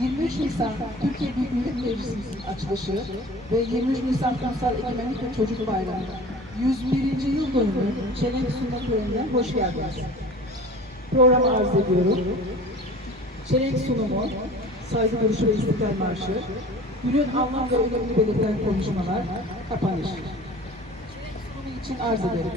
23 Nisan Türkiye Büyük Millet Meclisi'nin açılışı ve 23 Nisan Ulusal Egemenlik ve Çocuk Bayramı 101. yıl dönümü çelenk sunma törenine hoş geldiniz. Programı arz ediyorum. Çelenk sunumu, saygı duruşu ve istiklal marşı, günün anlam ve önemini belirten konuşmalar, kapanış. Çelenk sunumu için arz ederim.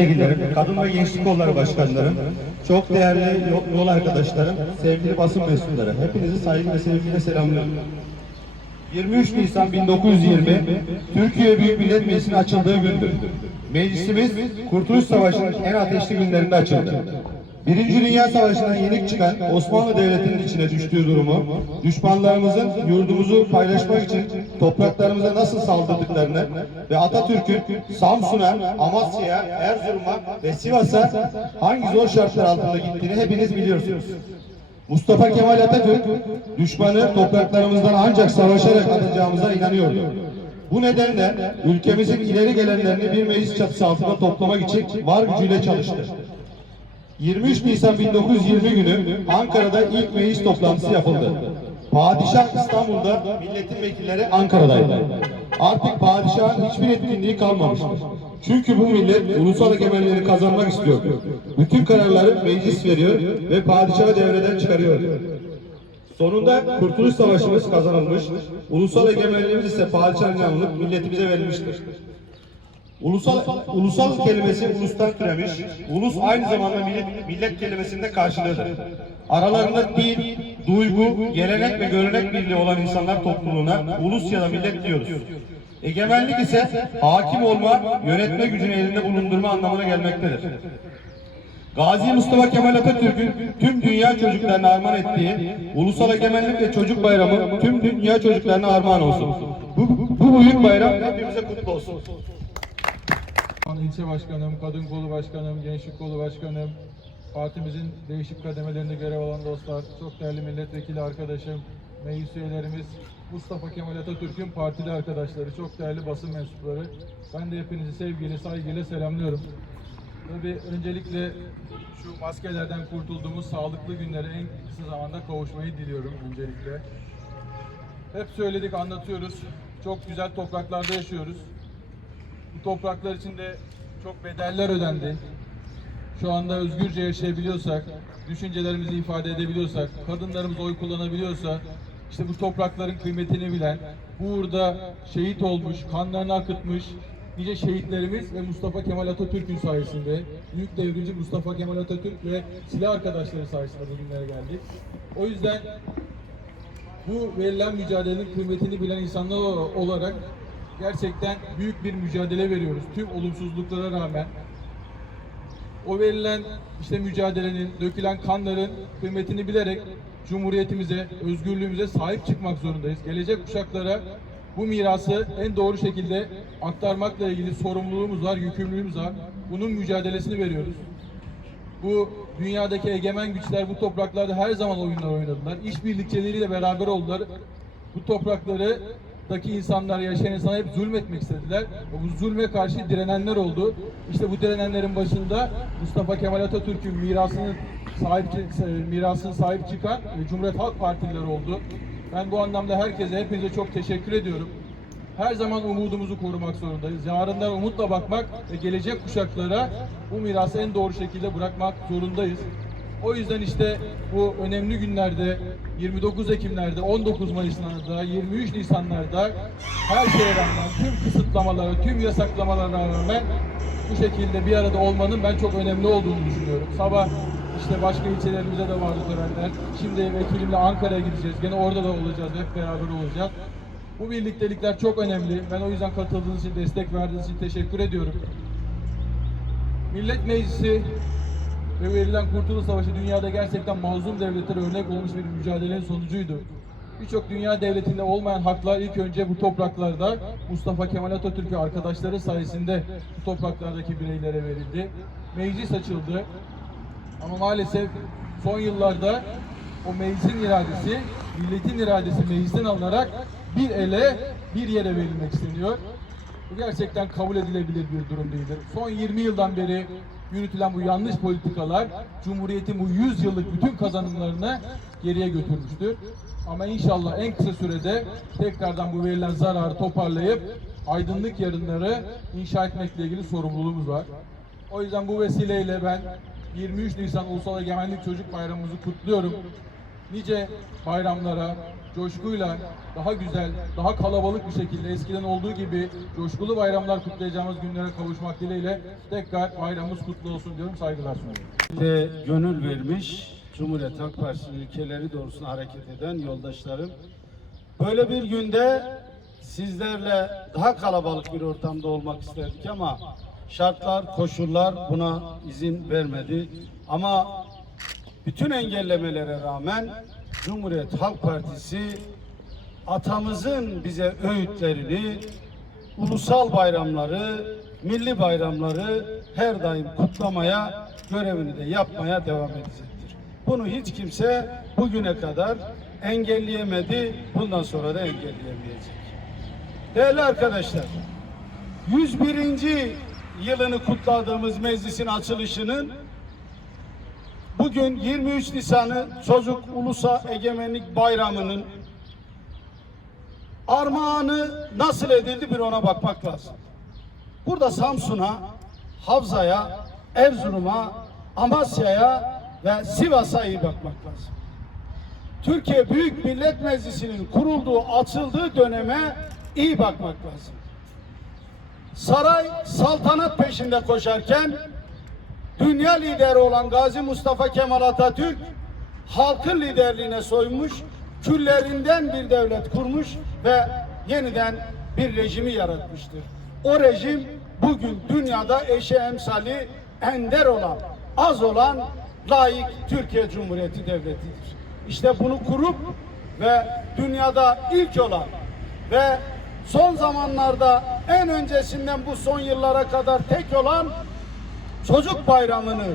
Milletvekillerim, kadın ve gençlik kolları başkanlarım, çok değerli yol, arkadaşlarım, sevgili basın mensupları, hepinizi saygı ve sevgiyle selamlıyorum. 23 Nisan 1920 Türkiye Büyük Millet Meclisi'nin açıldığı gündür. Meclisimiz Kurtuluş Savaşı'nın en ateşli günlerinde açıldı. Birinci Dünya Savaşı'ndan yenik çıkan Osmanlı Devleti'nin içine düştüğü durumu, düşmanlarımızın yurdumuzu paylaşmak için topraklarımıza nasıl saldırdıklarını ve Atatürk'ün Samsun'a, Amasya'ya, Erzurum'a ve Sivas'a hangi zor şartlar altında gittiğini hepiniz biliyorsunuz. Mustafa Kemal Atatürk düşmanı topraklarımızdan ancak savaşarak atacağımıza inanıyordu. Bu nedenle ülkemizin ileri gelenlerini bir meclis çatısı altında toplamak için var gücüyle çalıştı. 23 Nisan 1920 günü Ankara'da ilk meclis toplantısı yapıldı. Padişah İstanbul'da, milletin vekilleri Ankara'daydı. Artık padişahın hiçbir etkinliği kalmamıştır. Çünkü bu millet ulusal egemenliğini kazanmak istiyordu. Bütün kararları meclis veriyor ve padişahı devreden çıkarıyor. Sonunda Kurtuluş Savaşımız kazanılmış, ulusal egemenliğimiz ise padişahın alınıp milletimize verilmiştir. Ulusal, ulusal kelimesi ulustan türemiş, ulus aynı zamanda millet, millet kelimesinde karşılığıdır. Aralarında dil, duygu, gelenek ve görenek birliği olan insanlar topluluğuna ulus ya da millet diyoruz. Egemenlik ise hakim olma, yönetme gücünü elinde bulundurma anlamına gelmektedir. Gazi Mustafa Kemal Atatürk'ün tüm dünya çocuklarına armağan ettiği Ulusal Egemenlik ve Çocuk Bayramı tüm dünya çocuklarına armağan olsun. Bu, bu büyük bayram hepimize kutlu olsun. İlçe başkanım, kadın kolu başkanım, gençlik kolu başkanım, partimizin değişik kademelerinde görev alan dostlar, çok değerli milletvekili arkadaşım, meclis üyelerimiz, Mustafa Kemal Atatürk'ün partili arkadaşları, çok değerli basın mensupları. Ben de hepinizi sevgiyle, saygıyla selamlıyorum. Tabii öncelikle şu maskelerden kurtulduğumuz sağlıklı günlere en kısa zamanda kavuşmayı diliyorum öncelikle. Hep söyledik, anlatıyoruz. Çok güzel topraklarda yaşıyoruz. Bu topraklar içinde çok bedeller ödendi. Şu anda özgürce yaşayabiliyorsak, düşüncelerimizi ifade edebiliyorsak, kadınlarımız oy kullanabiliyorsa, işte bu toprakların kıymetini bilen, bu uğurda şehit olmuş, kanlarını akıtmış nice şehitlerimiz ve Mustafa Kemal Atatürk'ün sayesinde, büyük devrimci Mustafa Kemal Atatürk ve silah arkadaşları sayesinde bugünlere geldik. O yüzden bu verilen mücadelenin kıymetini bilen insanlar olarak gerçekten büyük bir mücadele veriyoruz. Tüm olumsuzluklara rağmen o verilen işte mücadelenin, dökülen kanların kıymetini bilerek Cumhuriyetimize, özgürlüğümüze sahip çıkmak zorundayız. Gelecek kuşaklara bu mirası en doğru şekilde aktarmakla ilgili sorumluluğumuz var, yükümlülüğümüz var. Bunun mücadelesini veriyoruz. Bu dünyadaki egemen güçler bu topraklarda her zaman oyunlar oynadılar. İşbirlikçileriyle beraber oldular. Bu topraklardaki insanlar, yaşayan insanlar hep zulmetmek istediler. Bu zulme karşı direnenler oldu. İşte bu direnenlerin başında Mustafa Kemal Atatürk'ün mirasının sahip mirasını sahip çıkan Cumhuriyet Halk Partileri oldu. Ben bu anlamda herkese, hepinize çok teşekkür ediyorum. Her zaman umudumuzu korumak zorundayız. Yarından umutla bakmak ve gelecek kuşaklara bu mirası en doğru şekilde bırakmak zorundayız. O yüzden işte bu önemli günlerde 29 Ekimlerde, 19 Mayıs'larda, 23 Nisan'larda her şeye rağmen, tüm kısıtlamalara, tüm yasaklamalara rağmen bu şekilde bir arada olmanın ben çok önemli olduğunu düşünüyorum. Sabah işte başka ilçelerimize de vardı törenler. Şimdi vekilimle Ankara'ya gideceğiz. Gene orada da olacağız, hep beraber olacağız. Bu birliktelikler çok önemli. Ben o yüzden katıldığınız için, destek verdiğiniz için teşekkür ediyorum. Millet Meclisi ve verilen Kurtuluş Savaşı dünyada gerçekten mazlum devletlere örnek olmuş bir mücadelenin sonucuydu. Birçok dünya devletinde olmayan haklar ilk önce bu topraklarda Mustafa Kemal Atatürk arkadaşları sayesinde bu topraklardaki bireylere verildi. Meclis açıldı. Ama maalesef son yıllarda o meclisin iradesi, milletin iradesi meclisten alınarak bir ele, bir yere verilmek isteniyor. Bu gerçekten kabul edilebilir bir durum değildir. Son 20 yıldan beri yürütülen bu yanlış politikalar Cumhuriyet'in bu 100 yıllık bütün kazanımlarını geriye götürmüştür. Ama inşallah en kısa sürede tekrardan bu verilen zararı toparlayıp aydınlık yarınları inşa etmekle ilgili sorumluluğumuz var. O yüzden bu vesileyle ben 23 Nisan Ulusal Egemenlik Çocuk Bayramımızı kutluyorum. Nice bayramlara coşkuyla daha güzel, daha kalabalık bir şekilde eskiden olduğu gibi coşkulu bayramlar kutlayacağımız günlere kavuşmak dileğiyle tekrar bayramımız kutlu olsun diyorum. Saygılar sunuyorum. de gönül vermiş Cumhuriyet Halk Partisi ilkeleri doğrusunda hareket eden yoldaşlarım. Böyle bir günde sizlerle daha kalabalık bir ortamda olmak isterdik ama şartlar, koşullar buna izin vermedi. Ama bütün engellemelere rağmen Cumhuriyet Halk Partisi atamızın bize öğütlerini, ulusal bayramları, milli bayramları her daim kutlamaya, görevini de yapmaya devam edecektir. Bunu hiç kimse bugüne kadar engelleyemedi, bundan sonra da engelleyemeyecek. Değerli arkadaşlar, 101. yılını kutladığımız meclisin açılışının bugün 23 Nisan'ı Çocuk Ulusa Egemenlik Bayramı'nın armağanı nasıl edildi bir ona bakmak lazım. Burada Samsun'a, Havza'ya, Erzurum'a, Amasya'ya ve Sivas'a iyi bakmak lazım. Türkiye Büyük Millet Meclisi'nin kurulduğu, açıldığı döneme iyi bakmak lazım. Saray saltanat peşinde koşarken dünya lideri olan Gazi Mustafa Kemal Atatürk halkın liderliğine soymuş, küllerinden bir devlet kurmuş ve yeniden bir rejimi yaratmıştır. O rejim bugün dünyada eşe emsali ender olan az olan layık Türkiye Cumhuriyeti Devleti'dir. İşte bunu kurup ve dünyada ilk olan ve son zamanlarda en öncesinden bu son yıllara kadar tek olan çocuk bayramını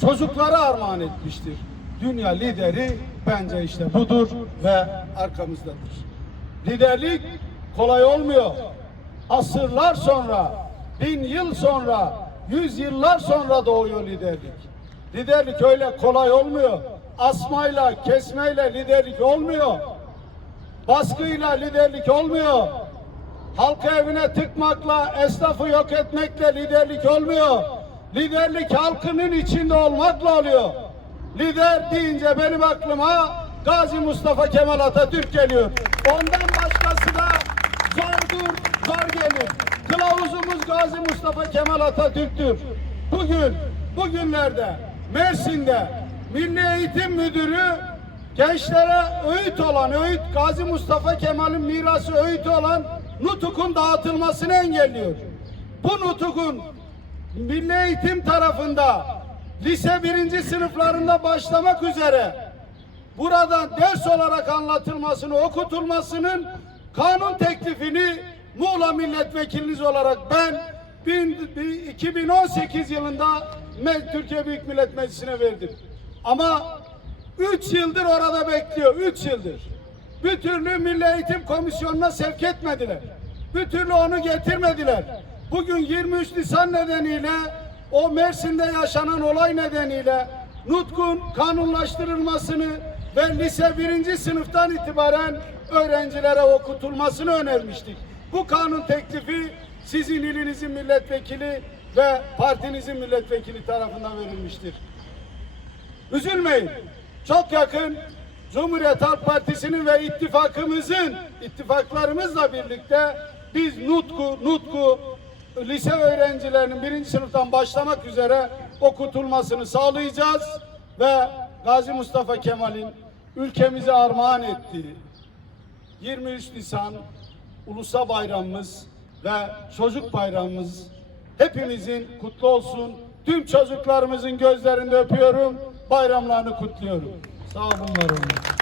çocuklara armağan etmiştir. Dünya lideri bence işte budur ve arkamızdadır. Liderlik kolay olmuyor. Asırlar sonra, bin yıl sonra, yüz yıllar sonra doğuyor liderlik. Liderlik öyle kolay olmuyor. Asmayla, kesmeyle liderlik olmuyor. Baskıyla liderlik olmuyor. Halkı evine tıkmakla, esnafı yok etmekle liderlik olmuyor. Liderlik halkının içinde olmakla oluyor. Lider deyince benim aklıma Gazi Mustafa Kemal Atatürk geliyor. Ondan başkası da zordur, zor gelir. Kılavuzumuz Gazi Mustafa Kemal Atatürk'tür. Bugün, bugünlerde Mersin'de Milli Eğitim Müdürü gençlere öğüt olan, öğüt Gazi Mustafa Kemal'in mirası öğüt olan nutukun dağıtılmasını engelliyor. Bu nutukun Milli Eğitim tarafında lise birinci sınıflarında başlamak üzere buradan ders olarak anlatılmasını, okutulmasının kanun teklifini Muğla milletvekiliniz olarak ben bin- bi- 2018 yılında Türkiye Büyük Millet Meclisi'ne verdim. Ama 3 yıldır orada bekliyor, 3 yıldır. Bir türlü Milli Eğitim Komisyonu'na sevk etmediler. Bir türlü onu getirmediler. Bugün 23 Nisan nedeniyle o Mersin'de yaşanan olay nedeniyle Nutk'un kanunlaştırılmasını ve lise birinci sınıftan itibaren öğrencilere okutulmasını önermiştik. Bu kanun teklifi sizin ilinizin milletvekili ve partinizin milletvekili tarafından verilmiştir. Üzülmeyin. Çok yakın Cumhuriyet Halk Partisi'nin ve ittifakımızın, ittifaklarımızla birlikte biz Nutku, Nutku lise öğrencilerinin birinci sınıftan başlamak üzere okutulmasını sağlayacağız ve Gazi Mustafa Kemal'in ülkemize armağan ettiği 23 Nisan Ulusa Bayramımız ve Çocuk Bayramımız hepimizin kutlu olsun. Tüm çocuklarımızın gözlerinde öpüyorum. Bayramlarını kutluyorum. Sağ olun, var.